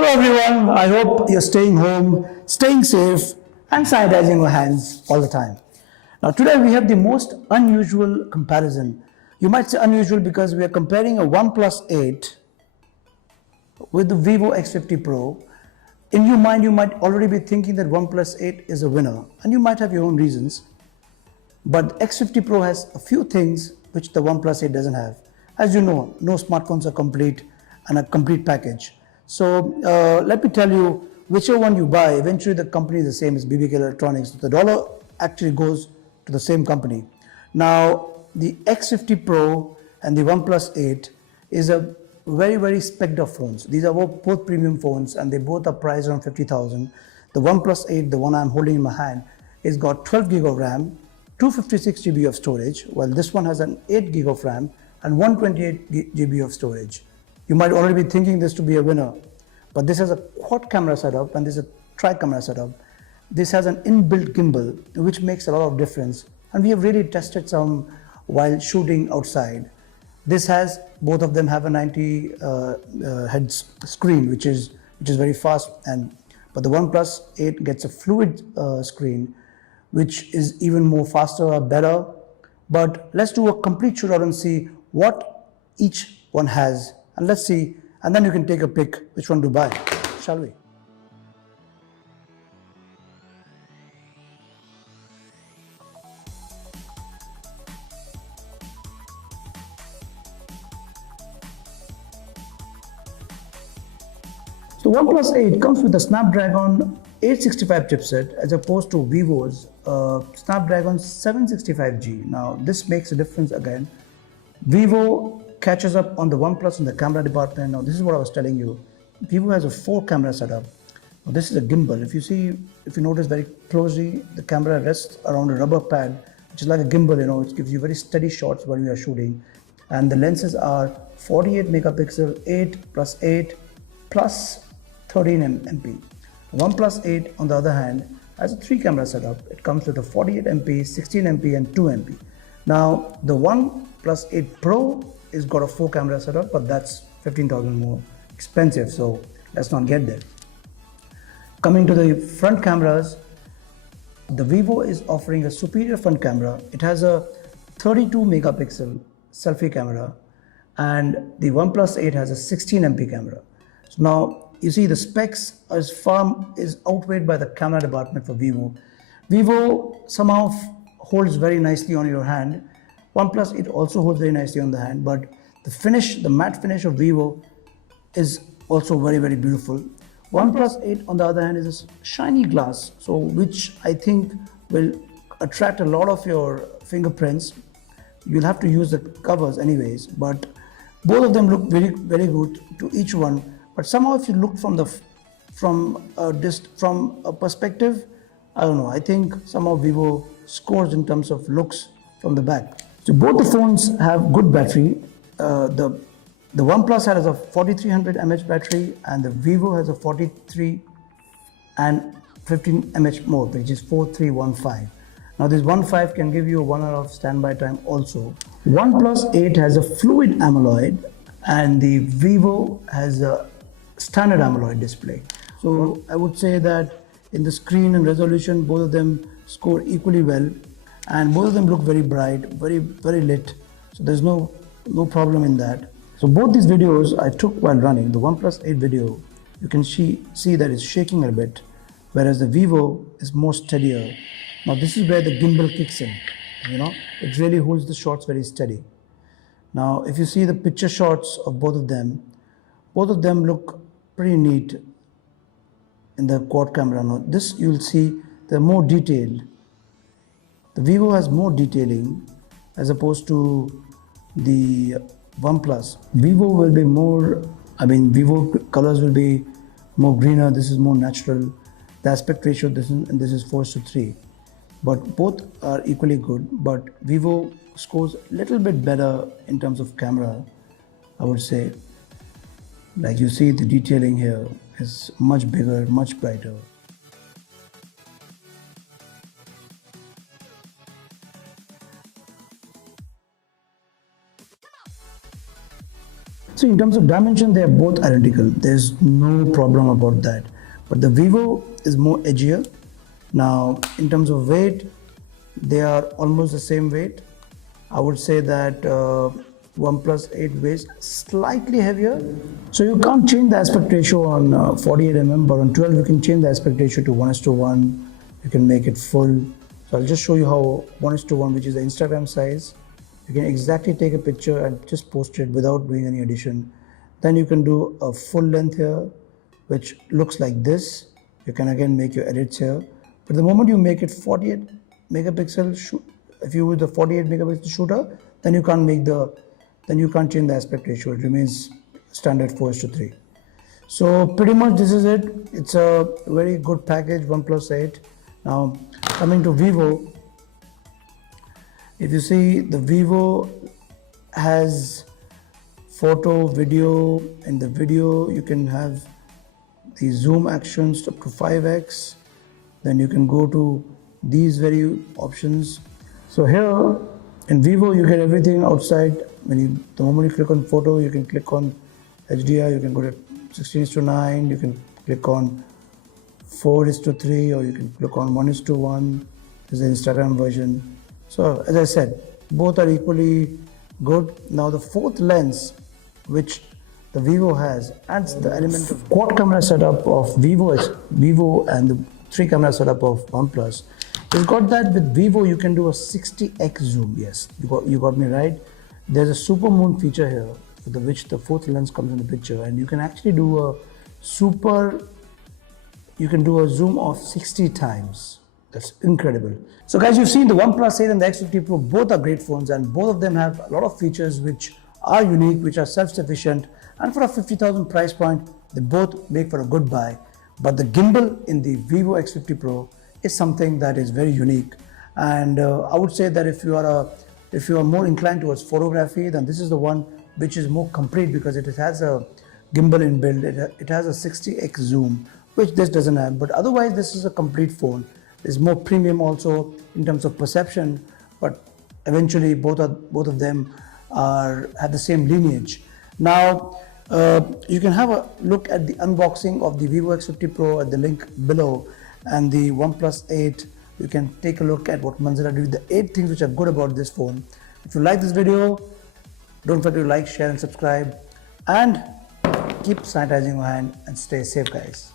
Hello everyone, I hope you're staying home, staying safe and sanitizing your hands all the time. Now today we have the most unusual comparison. You might say unusual because we are comparing a OnePlus 8 with the Vivo X50 Pro. In your mind you might already be thinking that OnePlus 8 is a winner and you might have your own reasons. But X50 Pro has a few things which the OnePlus 8 doesn't have. As you know, no smartphones are complete and a complete package. So let me tell you, whichever one you buy, eventually the company is the same as BBK Electronics. The dollar actually goes to the same company. Now, the X50 Pro and the OnePlus 8 is a very spec'd up phones. These are both premium phones and they both are priced around 50,000. The OnePlus 8, the one I'm holding in my hand, is got 12 gig of RAM, 256 GB of storage, while this one has an 8 gig of RAM and 128 GB of storage. You might already be thinking this to be a winner, but this has a quad camera setup and this is a tri-camera setup. This has an inbuilt gimbal, which makes a lot of difference. And we have really tested some while shooting outside. This has, both of them have a 90 hertz screen, which is very fast. But the OnePlus 8 gets a fluid screen, which is even more faster or better. But let's do a complete shootout and see what each one has. And let's see, and then you can take a pick which one to buy, shall we? So OnePlus 8 comes with a Snapdragon 865 chipset as opposed to Vivo's Snapdragon 765G. Now this makes a difference again. Vivo catches up on the OnePlus in the camera department. Now this is what I was telling you. Vivo has a 4-camera setup. Now this is a gimbal. If you notice very closely, the camera rests around a rubber pad, which is like a gimbal, it gives you very steady shots while you are shooting. And the lenses are 48 megapixel, 8 plus 8 plus 13 MP. OnePlus 8 on the other hand has a 3-camera setup. It comes with a 48 MP, 16 MP and 2 MP. Now the OnePlus 8 Pro is got a 4-camera setup, but that's 15,000 more expensive, so let's not get there. Coming to the front cameras, the Vivo is offering a superior front camera. It has a 32 megapixel selfie camera and the OnePlus 8 has a 16 MP camera. So now you see the specs is outweighed by the camera department for Vivo. Vivo somehow holds very nicely on your hand. OnePlus, it also holds very nicely on the hand, but the matte finish of Vivo is also very beautiful. OnePlus 8 on the other hand is a shiny glass, so which I think will attract a lot of your fingerprints. You'll have to use the covers anyways, but both of them look very good to each one. But somehow if you look from a perspective, I don't know, I think somehow Vivo scores in terms of looks from the back. So both the phones have good battery. The OnePlus has a 4300 mAh battery and the Vivo has a 43 and 15 mAh more, which is 4315. Now this 15 can give you 1 hour of standby time also. OnePlus 8 has a fluid AMOLED and the Vivo has a standard AMOLED display. So I would say that in the screen and resolution, both of them score equally well and both of them look very bright, very lit. So there's no problem in that. So both these videos I took while running. The OnePlus 8 video, you can see that it's shaking a bit, whereas the Vivo is more steadier. Now this is where the gimbal kicks in, it really holds the shots very steady. Now if you see the picture shots of both of them look pretty neat in the quad camera. Now this you'll see they're more detailed. The Vivo has more detailing as opposed to the OnePlus. Vivo colors will be more greener. This is more natural. The aspect ratio, this is 4:3. But both are equally good. But Vivo scores a little bit better in terms of camera, I would say. Like you see, the detailing here is much bigger, much brighter. So in terms of dimension, they are both identical. There's no problem about that. But the Vivo is more edgier. Now, in terms of weight, they are almost the same weight. I would say that OnePlus 8 weighs slightly heavier. So you can't change the aspect ratio on 48 but on 12 you can change the aspect ratio to 1:1. You can make it full. So I'll just show you how 1:1, which is the Instagram size. You can exactly take a picture and just post it without doing any addition. Then you can do a full length here, which looks like this. You can again make your edits here. But the moment you make it 48 megapixel shoot, if you use the 48 megapixel shooter, then you can't change the aspect ratio. It remains standard 4:3. So pretty much this is it. It's a very good package, OnePlus 8. Now coming to Vivo, if you see, the Vivo has photo, video. In the video you can have the zoom actions up to 5x. Then you can go to these very options. So here in Vivo you get everything outside. The moment you click on photo, you can click on HDR, you can go to 16:9, you can click on 4:3, or you can click on 1:1. This is the Instagram version. So as I said, both are equally good. Now the fourth lens, which the Vivo has, adds the element of quad camera setup of Vivo and the 3 camera setup of OnePlus. It's got that with Vivo you can do a 60x zoom. Yes, you got me right. There's a super moon feature here, with which the fourth lens comes in the picture, and you can actually do a zoom of 60 times. That's incredible. So guys, you've seen the OnePlus 8 and the X50 Pro. Both are great phones, and both of them have a lot of features which are unique, which are self-sufficient, and for a 50,000 price point, they both make for a good buy. But the gimbal in the Vivo X50 Pro is something that is very unique, and I would say that if you are more inclined towards photography, then this is the one which is more complete, because it has a gimbal inbuilt. It has a 60x zoom, which this doesn't have. But otherwise, this is a complete phone. It's more premium also in terms of perception, but eventually both of them have the same lineage. Now you can have a look at the unboxing of the Vivo X50 Pro at the link below, and the OnePlus 8. You can take a look at what Manzila did with the 8 things which are good about this phone. If you like this video, don't forget to like, share and subscribe, and keep sanitizing your hand and stay safe, guys.